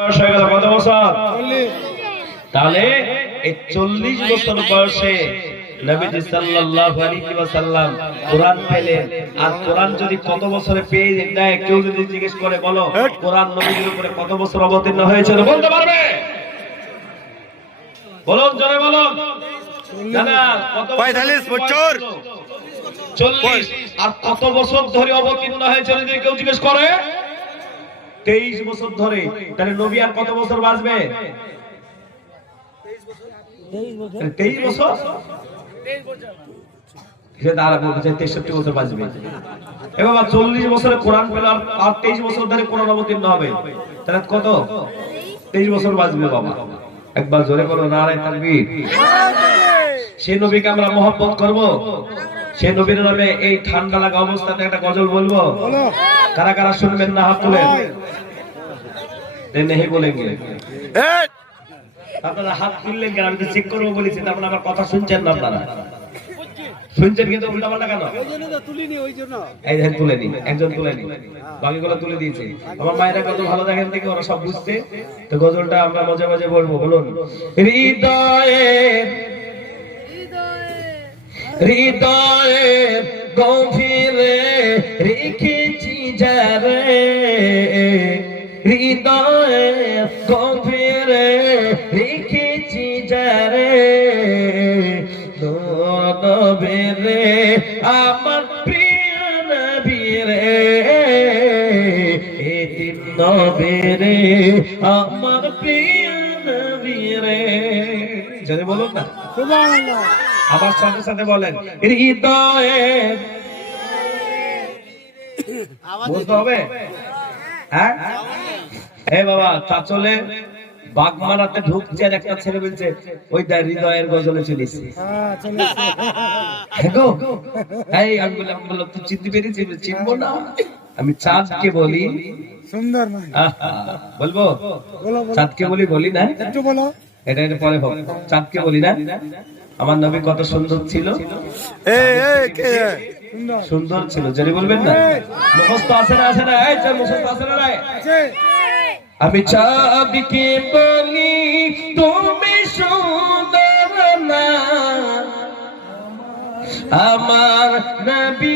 কত বছর? তাহলে এই 40 বছর বয়সে নবীজি সাল্লাল্লাহু আলাইহি ওয়াসাল্লাম কোরআন পেলেন। আর কোরআন যদি কত বছরে পেয়ে দেয়, কেউ যদি জিজ্ঞেস করে বলো কোরআন নবীর উপরে কত বছর অবতীর্ণ হয়েছিল, বলতে পারবে? বলুন, জোরে বলুন। জানা কত? 45 বছর। 40। আর কত বছর ধরে অবতীর্ণ হয়েছিল যদি কেউ জিজ্ঞেস করে? 23 বছর ধরে। তাহলে নবী আর কত বছর বাঁচবে? 23 বছর। সে দাঁড়া বলছে 63 বছর বাঁচবে। এবার 40 বছরে কোরআন পেল, আর 23 বছর ধরে কোরআন অবতীর্ণ হবে, তাহলে কত? 23 বছর বাঁচবে বাবা। একবার জোরে বলো নারে তাকবীর। সেই নবীকে আমরা মহব্বত করব। সেই নবীর নামে এই ঠান্ডা লাগা অবস্থাতে একটা গজল বলবো। কারা কারা শুনবেন না হাত তুলে? नहीं बोलेंगे। আপনারা হাত তুললেন কেন? আমি তো চেক করবো বলেছি, তারপর আমার কথা শুনছেন না আপনারা? শুনছেন কিন্তু উল্টাপাল্টা কেন? এই দেখেন তুলেনি, একজন তুলেনি, বাকিগুলো তুলে দিয়েছে। আমার মায়েরা কত ভালো দেখেন থেকে ওরা সব বুঝতে। তো গজলটা আমরা মাঝে মাঝে বলবো। বলুন, হৃদয়ের হৃদয়ের গভীরে রেখেছি যারে, হৃদয়ের গভীরে রেখেছি যারে, নবীরে আমার প্রিয় নবীরে, এদিন নবীরে আমার প্রিয় নবীরে। যদি বলুন না, সুবহানাল্লাহ। আবার সাথে সাথে বলেন, হৃদয়ের। বলতে হবে? হ্যাঁ, হে বাবা, চাচলে বাগমারাতে ঢুকছে, আর একটা ছেলে বলছে ওই দা হৃদয়ের গজলে চলেছে। এই আমি বললাম তুই চিনতে পেরেছিস? চিনবো না, আমি চাঁদকে বলি সুন্দর। বলবো চাঁদকে বলি, বলি না? একটু বলো, এটা পরে হোক। চাঁদকে বলি না? আমার নবী কত সুন্দর ছিল, সুন্দর ছিল। যদি বলবেন না, মুখস্থ আছে না? আছে না? মুখস্থ আছে না? আমি চাঁদকে বলি তুমি সুন্দর না, আমার নবী